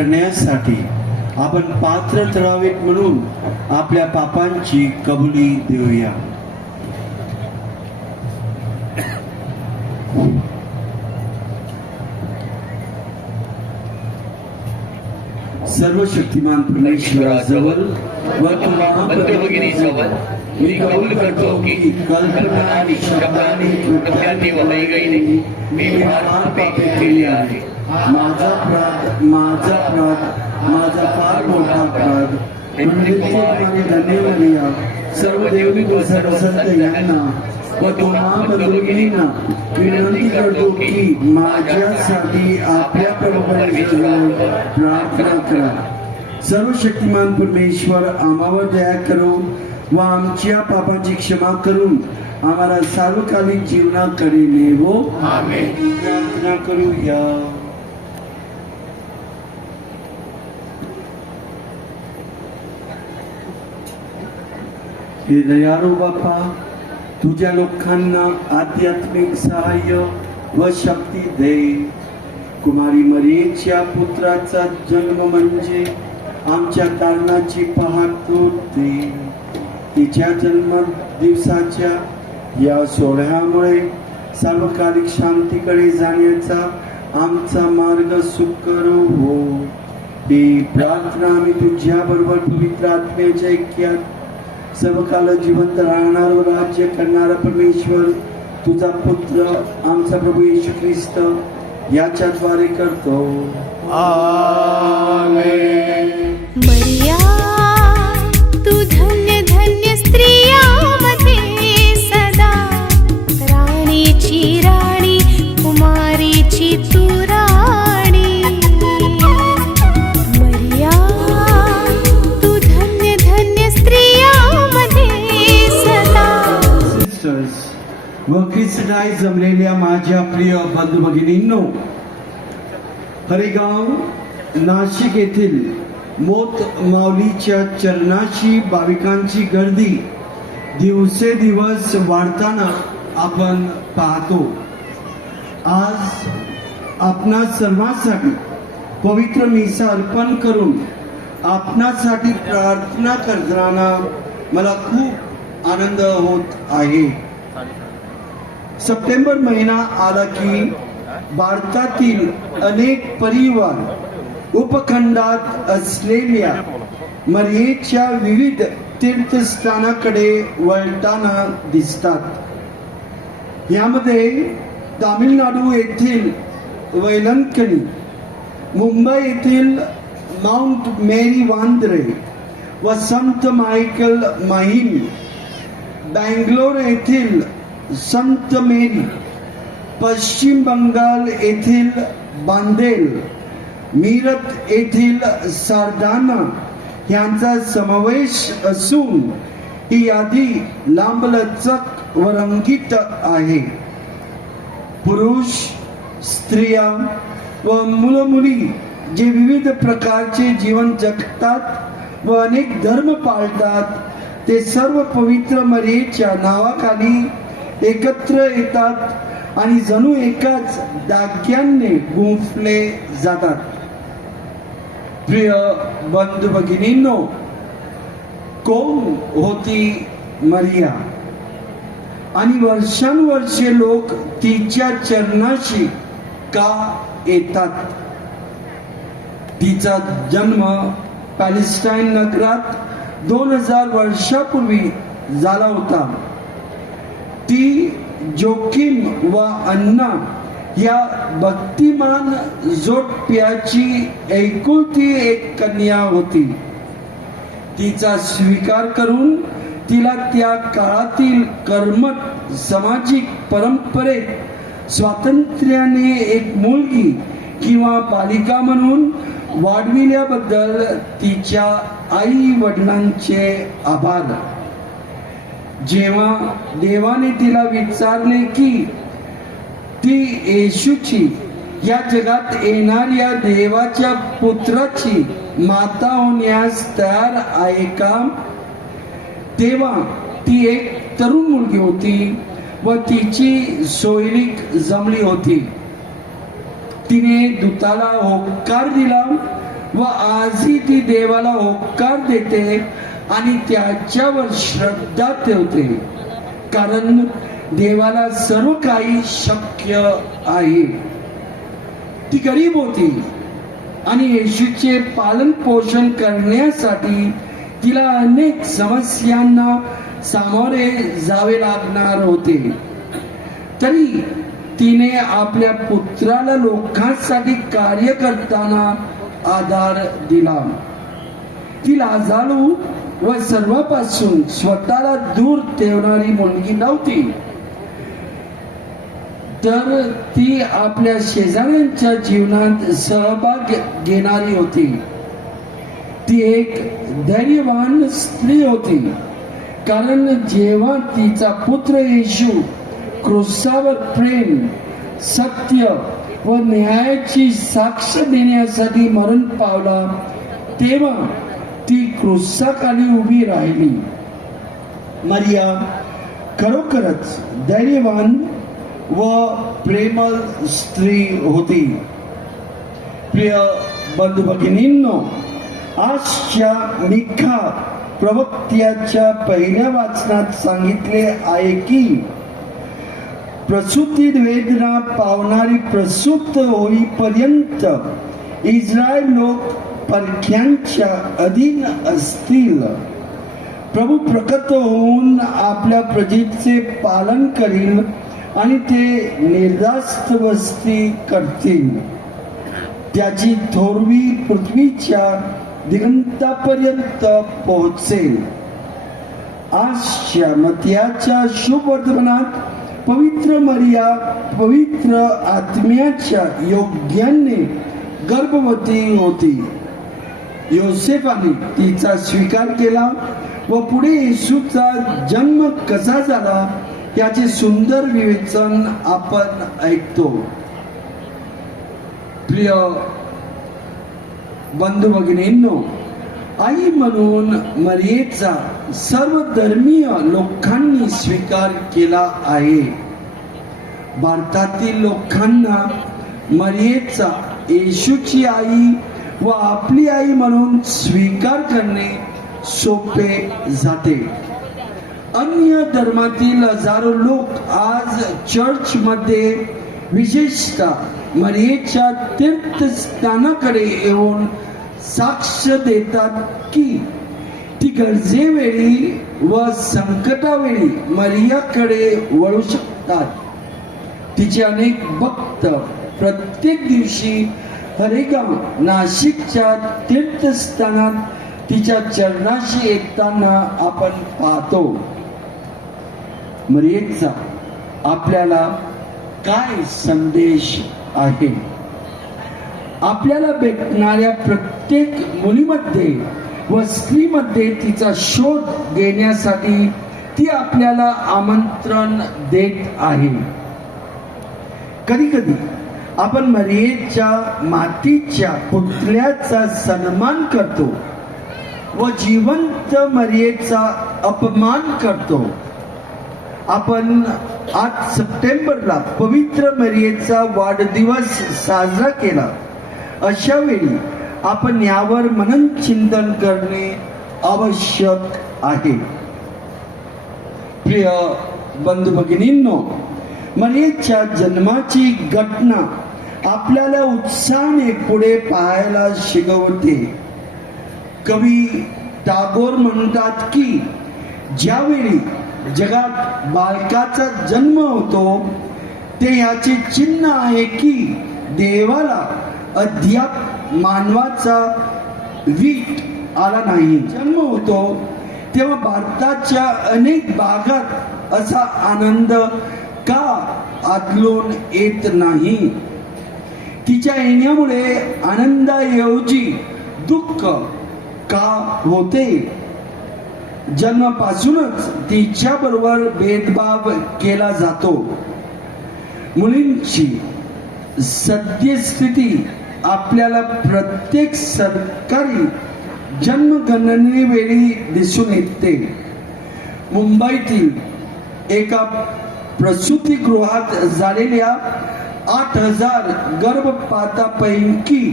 करण्यासाठी आपण पात्र ठरावेत म्हणून आपल्या पापांची कबुली देऊया. सर्व शक्तिमान परमेश्वराजवळ व तुम्हा भगिनीजवळ मी कबूल करतो की कल्पना आणि शब्दाने कृत्याने व मी फार पापे केली आहे माझा अपराध माझा अपराध माझा फार मोठा अपराध आणि धन्यवाद सर्व देवी व सर्व संत यांना व तुम्हा बंधुगिनींना विनंती करतो की माझ्यासाठी आपल्या परमेश्वराजवळ प्रार्थना करा. सर्व शक्तिमान परमेश्वर आम्हावर दया करो व आमच्या पापाची क्षमा करून आम्हाला सार्वकालिक जीवनाकडे नेवो. प्रार्थना करूया. हे दयाळू बापा तुझ्या लोकांना आध्यात्मिक सहाय्य व शक्ती दे कुमारी मरियेच्या पुत्राचा जन्म म्हणजे आमच्या कारणाची पाहतो दे तिच्या जन्म दिवसाच्या या सोहळ्यामुळे सार्वकालिक शांतीकडे जाण्याचा आमचा मार्ग सुकर हो. ही प्रार्थना आम्ही तुझ्या बरोबर पवित्र आत्म्याच्या ऐक्यात सर्व काल जिवंत राहणार व राज्य करणारा परमेश्वर तुझा पुत्र आमचा प्रभू येशू ख्रिस्त याच्याद्वारे करतो. आमेन. बंधू भगिनींनो हरेगाव नाशिक येथील मोत माऊलीच्या चरणाची भाविकांची गर्दी. दिवसेदिवस वाढताना आपण पाहतो. आज आपणा सर्वांसाठी पवित्र मिसा अर्पण करून आपणासाठी प्रार्थना करताना मला खूप आनंद होत आहे. सप्टेंबर महिना आला की भारतातील अनेक परिवार उपखंडात असलेल्या मर्येच्या विविध तीर्थस्थानाकडे वळताना दिसतात. यामध्ये तामिळनाडू येथील वैलंकणी मुंबई येथील माउंट मेरी वांद्रे व संत मायकल माहीम बँगलोर येथील संत मेरी पश्चिम बंगाल येथील बांदेल मिरत येथील सारदाना यांचा समावेश असून ही यादी लांबलचक व रंगीत आहे. पुरुष स्त्रिया व मुलमुली जे विविध प्रकारचे जीवन जगतात व अनेक धर्म पाळतात ते सर्व पवित्र मर्याच्या नावाखाली एकत्र येतात आणि जणू एकाच दाग्याने गुंफले जातात. प्रिय बंधू भगिनींनो कोण होती मरिया. आणि वर्षानुवर्षे लोक तिच्या चरणाशी का येतात? तिचा जन्म पॅलेस्टाईन नगरात दोन हजार वर्षापूर्वी झाला होता. ती जोखीम व अन्ना या भक्तिमान जोडप्याची एकुलती एक कन्या होती. तिचा स्वीकार करून तिला त्या काळातील कर्मठ सामाजिक परंपरेत स्वातंत्र्याने एक मुलगी किंवा बालिका म्हणून वाढविल्याबद्दल तिच्या आई वडिलांचे आभार. जेव्हा देवाने तिला विचारले की ती येशूची या जगात येणाऱ्या देवाच्या पुत्राची माता होण्यास तयार आहे का? तेव्हा ती एक तरुण मुलगी होती व तिची सोयरीक जमली होती. तिने दूताला होकार दिला व आजही ती देवाला होकार देते आणि त्याच्यावर श्रद्धा ठेवते. कारण देवाला सर्व काही शक्य आहे. ती गरीब होती आणि येशूचे पालन पोषण करण्यासाठी तिला अनेक समस्यांना सामोरे जावे लागणार होते. तरी तिने आपल्या पुत्राला लोकांसाठी कार्य करताना आधार दिला. ती लाजाळू व सर्वापासून स्वतःला दूर ठेवणारी मुलगी नव्हती. तर ती आपल्या शेजाऱ्यांच्या जीवनात सहभाग घेणारी होती. ती एक धैर्यवान स्त्री होती. कारण जेव्हा तिचा पुत्र येशू क्रोसावर प्रेम सत्य व न्यायाची साक्ष देण्यासाठी मरण पावला तेव्हा ती क्रुसाखाली उभी राहिली. मरिया खरोखरच धैर्यवान व प्रेमळ स्त्री होती. प्रिय बंधू भगिनींनो आजच्या निखा प्रवक्त्याच्या पहिल्या वाचनात सांगितले आहे की प्रसूती वेदना पावणारी प्रसूत होईपर्यंत इस्रायल लोक परख्यांच्या अधीन असतील. प्रभू प्रकट होऊन आपल्या प्रजेचे पालन करील आणि ते निर्दास्त वस्ती करतील. त्याची थोरवी पृथ्वीच्या दिगंतापर्यंत पोहोचेल. आजच्या मत्याच्या शुभवर्धमानात पवित्र मरिया पवित्र आत्म्याच्या योग्याने गर्भवती होती. योसेफाने तिचा स्वीकार केला व पुढे येशूचा जन्म कसा झाला याचे सुंदर विवेचन आपण ऐकतो. प्रिय बंधू भगिनींनो आई म्हणून मरियेचा सर्व धर्मीय लोकांनी स्वीकार केला आहे. भारतातील लोकांना मरियेचा येशूची आई व आपली आई म्हणून स्वीकार करणे सोपे जाते. अन्य धर्मातील हजारो लोक आज चर्च मध्ये विशेषतः मरियेच्या तीर्थस्थानाकडे येऊन साक्ष देतात की ती गरजेवेळी व संकटावेळी मरियाकडे वळू शकतात. तिचे अनेक भक्त प्रत्येक दिवशी हरिगम नाशिकच्या तीर्थस्थानात तिच्या चरणाशी ऐकताना आपण पाहतो. मरियेचा आपल्याला काय संदेश आहे? आपल्याला भेटणाऱ्या प्रत्येक मुलीमध्ये व स्त्रीमध्ये तिचा शोध घेण्यासाठी ती आपल्याला आमंत्रण देत आहे. कधी कधी आपण मरियेच्या मातीच्या पुतल्याचा सन्मान करतो व जिवंत मरियेचा अपमान करतो. आपण आठ सप्टेंबरला पवित्र मरियेचा वाढदिवस साजरा केला. अशा वेळी आपण यावर मनन चिंतन करणे आवश्यक आहे. प्रिय बंधू भगिनींनो मरियेच्या जन्माची घटना आपल्याला उत्साहाने पुढे पाहायला शिकवते. कवी टागोर म्हणतात की ज्यावेळी जगात बालकाचा जन्म होतो ते याचे चिन्ह आहे की देवाला अद्याप मानवाचा वीट आला नाही. जन्म होतो तेव्हा भारताच्या अनेक भागात असा आनंद का आदलून येत नाही? तिच्या येण्यामुळे आनंदाऐवजी दुःख का होते? जन्मापासूनच तिच्या बरोबर भेदभाव केला जातो. मुलींची सद्यस्थिती आपल्याला प्रत्येक सरकारी जन्मगणनेवेळी दिसून येते. मुंबईतील एका प्रसूतीगृहात झालेल्या आठ हजार गर्भपातापैकी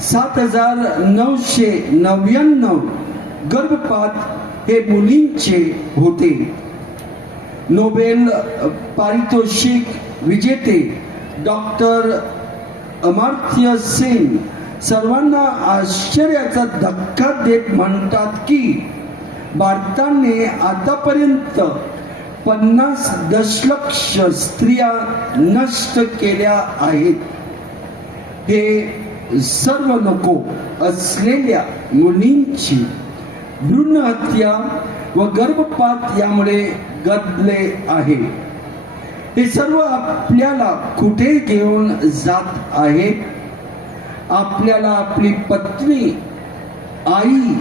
सात हजार नऊशे नव्याण्णव गर्भपात हे मुलींचे होते. नोबेल पारितोषिक विजेते डॉक्टर अमर्त्य सेन सर्वांना आश्चर्याचा धक्का देत म्हणतात की भारताने आतापर्यंत पन्नास दशलक्ष स्त्रिया नष्ट केल्या आहेत. हे सर्व नको असलेल्या मुलींची भ्रूणहत्या व गर्भपात यामुळे गदले आहे. हे सर्व आपल्याला कुठे घेऊन जात आहे? आपल्याला आपली पत्नी आई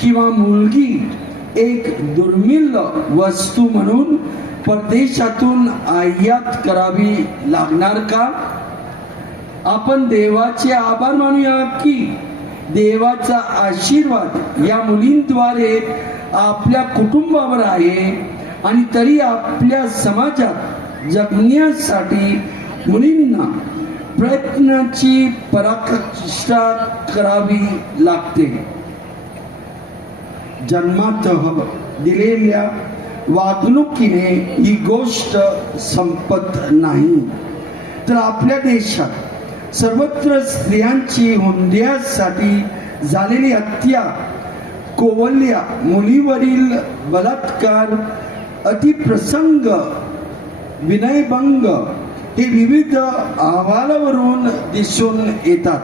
किंवा मुलगी एक दुर्मिळ वस्तू म्हणून परदेशातून आयात करावी लागणार का? आपण देवाचे आभार मानूया की देवाचा आशीर्वाद या मुलींद्वारे आपल्या कुटुंबावर आहे आणि तरी आपल्या समाजात जगण्यासाठी मुलींना प्रयत्नाची पराकाष्ठा करावी लागते. जन्मात दिलेल्या वागणुकीने ही गोष्ट संपत नाही. तर आपल्या देशात सर्वत्र स्त्रियांची हुंड्यासाठी झालेली हत्या कोवल्या मुलीवरील बलात्कार अतिप्रसंग विनयभंग हे विविध अहवालावरून दिसून येतात.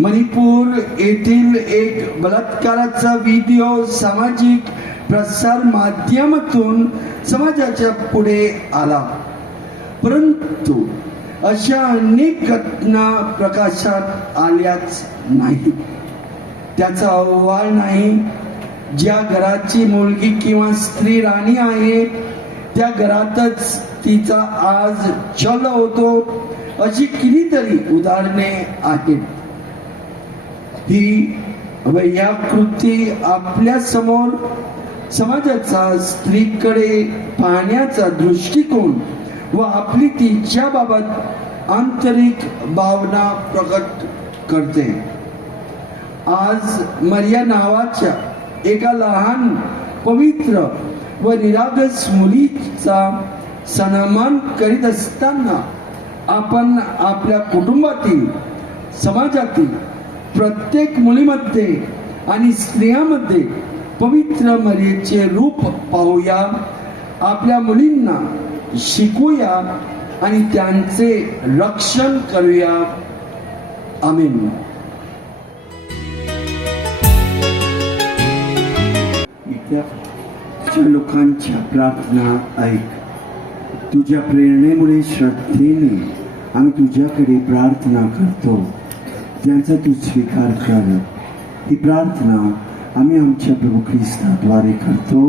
मणिपूर येथील एक बलात्काराचा व्हिडिओ सामाजिक प्रसार माध्यमातून समाजाच्या पुढे आला. परंतु अशा अनेक घटना प्रकाशात आल्याच नाही. त्याचा अहवाल नाही. ज्या घराची मुलगी किंवा स्त्री राणी आहे त्या घरातच तिचा आज छल होतो अशी कितीतरी उदाहरणे आहेत. ही वैयाकृती आपल्यासमोर समाजाचा स्त्रीकडे पाहण्याचा दृष्टिकोन व आपली तिच्याबाबत आंतरिक भावना प्रकट करते. आज मर्या नावाच्या एका लहान पवित्र व निरागस मुलीचा सन्मान करीत असताना आपण आपल्या कुटुंबातील समाजातील प्रत्येक मुलीमध्ये आणि स्त्रियामध्ये पवित्र मर्येचे रूप पाहूया. आपल्या मुलींना शिकूया आणि त्यांचे रक्षण करूया. आमीन. लोकांच्या प्रार्थना ऐक. तुझ्या प्रेरणेमुळे श्रद्धेने आम्ही तुझ्याकडे प्रार्थना करतो. त्यांचा तू स्वीकार कर ही प्रार्थना आम्ही आमच्या प्रभू ख्रिस्ताद्वारे करतो.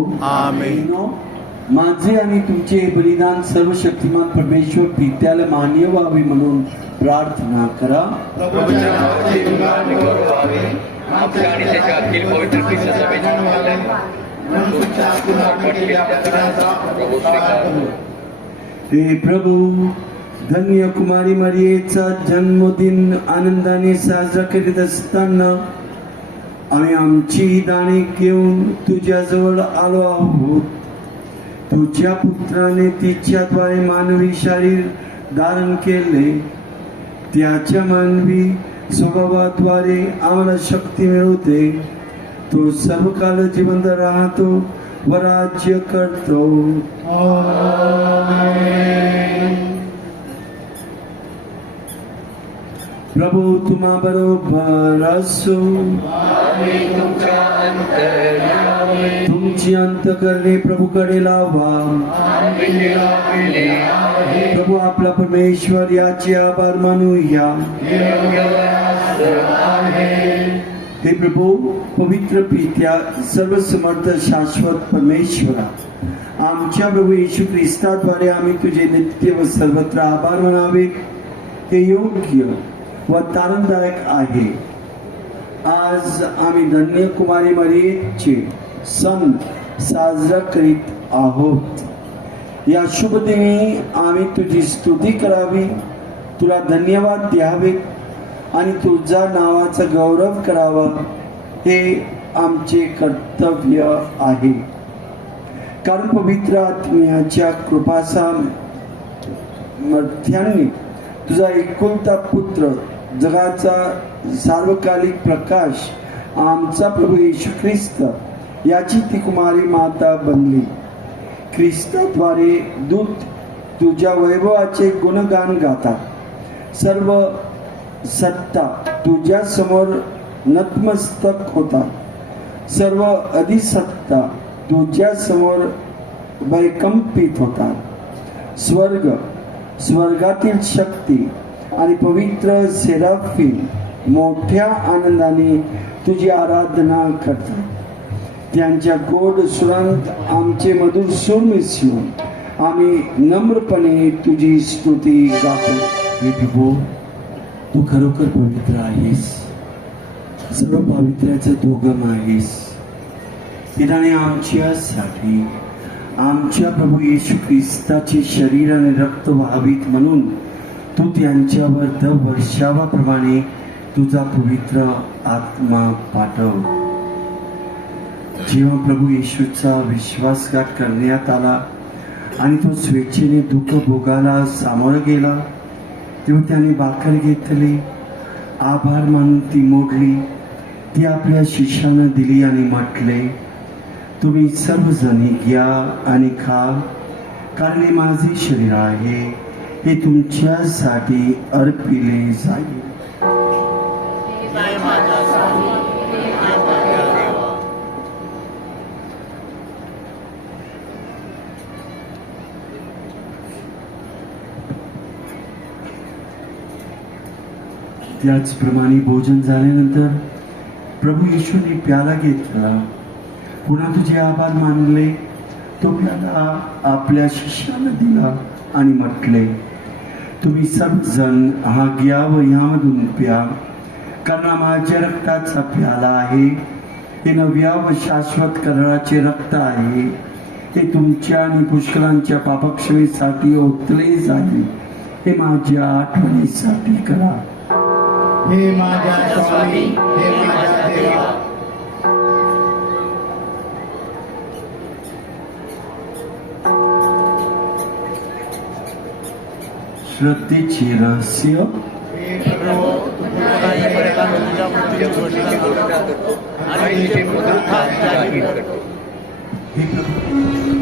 माझे आणि तुमचे बलिदान सर्वशक्तिमान परमेश्वर पित्याला मान्य व्हावे म्हणून प्रार्थना करू. हे प्रभू धन्य कुमारी मरियेचा जन्मदिन आनंदाने साजरा करीत असताना आम्ही आमची ही दाणे घेऊन तुझ्याजवळ आलो आहोत. तुझ्या पुत्राने तिच्याद्वारे मानवी शरीर धारण केले. त्याच्या मानवी स्वभावाद्वारे आम्हाला शक्ती मिळवते. तो सर्व काल जिवंत राहतो व राज्य करतो. प्रभू तुम्हा बरोबर असो तुमच्या अंतर्यामी तुमची अंतकरणे प्रभूकडे लावा विजया केले आहे. प्रभू आपला परमेश्वर याचे आभार मानूया योग्यवास आहे. हे प्रभू पवित्र पित्या सर्वसमर्थ शाश्वत परमेश्वरा आमच्या प्रभू येशू ख्रिस्ताद्वारे आम्ही तुझे नित्य व सर्वत्र आभार मानावे हे योग्य व तारणदायक आहे. आज आम्ही धन्यकुमारी मरीची सण साजरा करीत आहोत. या शुभ दिनी आम्ही तुझी स्तुती करावी तुला धन्यवाद द्यावे आणि तुझ्या नावाचा गौरव करावा हे आमचे कर्तव्य आहे. कारण पवित्र आत्म्याच्या कृपासा मध्यांनी तुझा एकुलता पुत्र जगाचा सार्वकालिक प्रकाश आमचा प्रभू येशू ख्रिस्त याची ती कुमारी माता बनली. ख्रिस्ताद्वारे दूत तुझ्या वैभवाचे गुणगान गातात. सर्व सत्ता तुझ्या समोर नतमस्तक होतात. सर्व अधिसत्ता तुझ्या समोर वैकंपित होतात. स्वर्ग स्वर्गातील शक्ती आणि पवित्र सेराफिन मोठ्या आनंदाने तुझी आराधना करतात. त्यांच्या गोड सुरांत आमचे मधुर सूर मिसळून आम्ही नम्रपणे तुझी स्तुती गातो. हे प्रभू तू खरोखर पवित्र आहेस. सर्व पवित्राचं दुर्गम आहेस. पिताने आमच्यासाठी आमच्या प्रभू येशू ख्रिस्ताचे शरीर आणि रक्त व्हावीत म्हणून तू त्यांच्यावर दर वर्षावाप्रमाणे तुझा पवित्र आत्मा पाठव. जेव्हा प्रभू येशूचा विश्वासघात करण्यात आला आणि तो स्वेच्छेने दुःख भोगाला सामोरं गेला तेव्हा त्याने भाकर घेतली आभार मानून ती मोडली ती आपल्या शिष्यानं दिली आणि म्हटले तुम्ही सर्वजणी घ्या आणि खा कारण हे माझे शरीर आहे. हे तुमच्यासाठी अर्पिले जाईल. त्याचप्रमाणे भोजन झाल्यानंतर प्रभू येशूने प्याला घेतला. पुन्हा तुझे आभार मानले. तो प्याला आपल्या शिष्याला दिला आणि म्हटले तुम्ही सर्वजण हा घ्या व ह्यामधून प्या कारण हा माझ्या रक्ताचा प्याला आहे. हे नव्या व शाश्वत कराराचे रक्त आहे. ते तुमच्या आणि पुष्कळांच्या पापक्षमेसाठी ओतले जाईल. हे माझ्या आठवणीसाठी करा. हे माझ्या स्वामी हे माझ्या देवा. Shruti Chirasya. He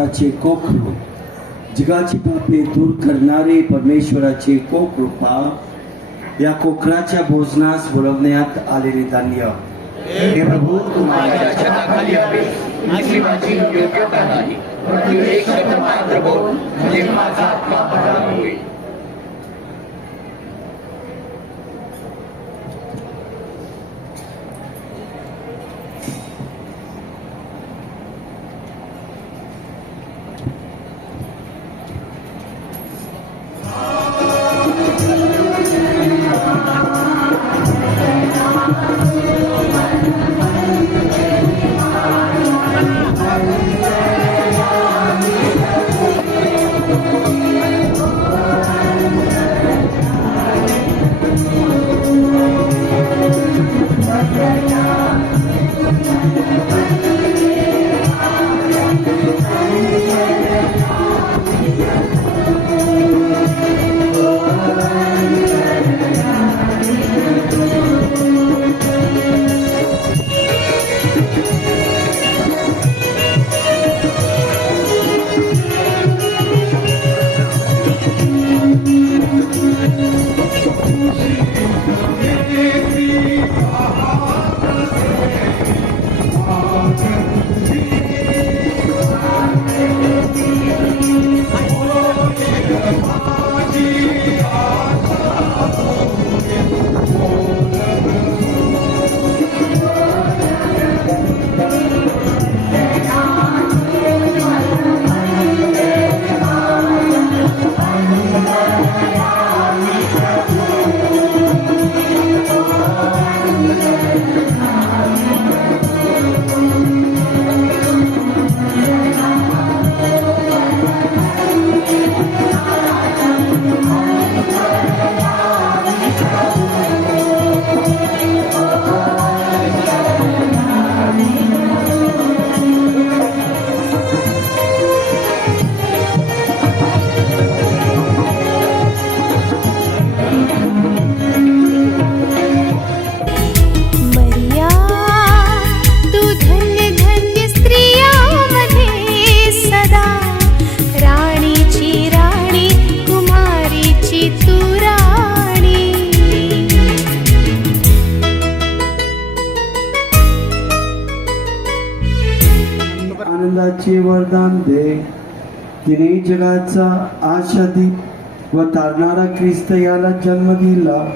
परमेश्वराचे कोकरू जगाची पापे दूर करणारे परमेश्वराचे कोकृपा या कोकराच्या भोजनास बोलवण्यात आलेले धान्य. हे प्रभू तुम्हाला ख्रिस्त याला जन्म दिला.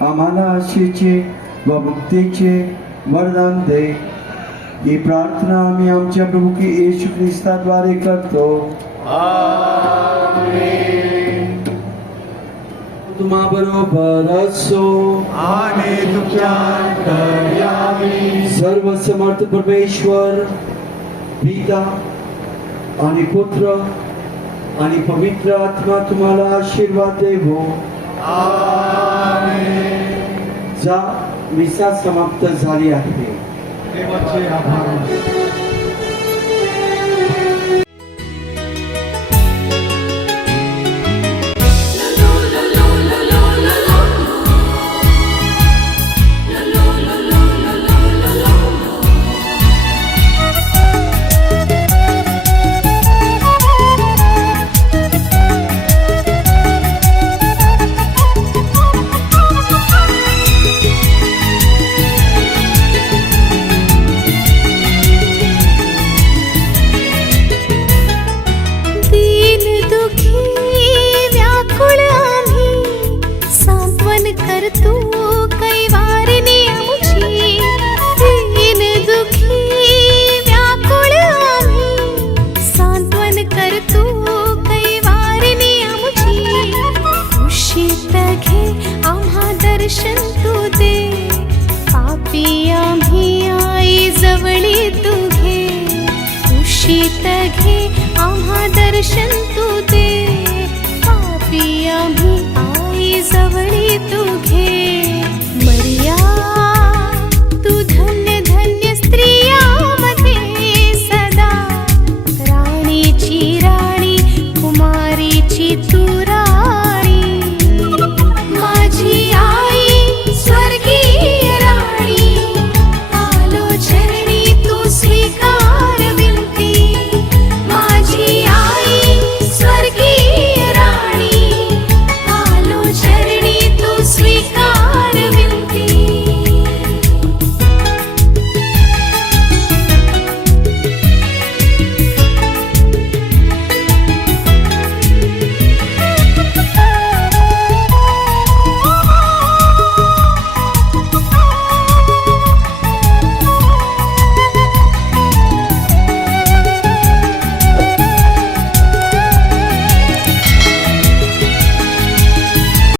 आम्हाला आशेचे व मुक्तीचे वरदान दे. ही प्रार्थना आम्ही आमच्या प्रभू की येशू ख्रिस्ताद्वारे करतो. तुम्हा बरोबर असो. आणि तुमच्या सर्व समर्थ परमेश्वर पिता आणि पुत्र आणि पवित्र आत्मा तुम्हाला आशीर्वाद देवो. जा मिसा समाप्त झाली आहे.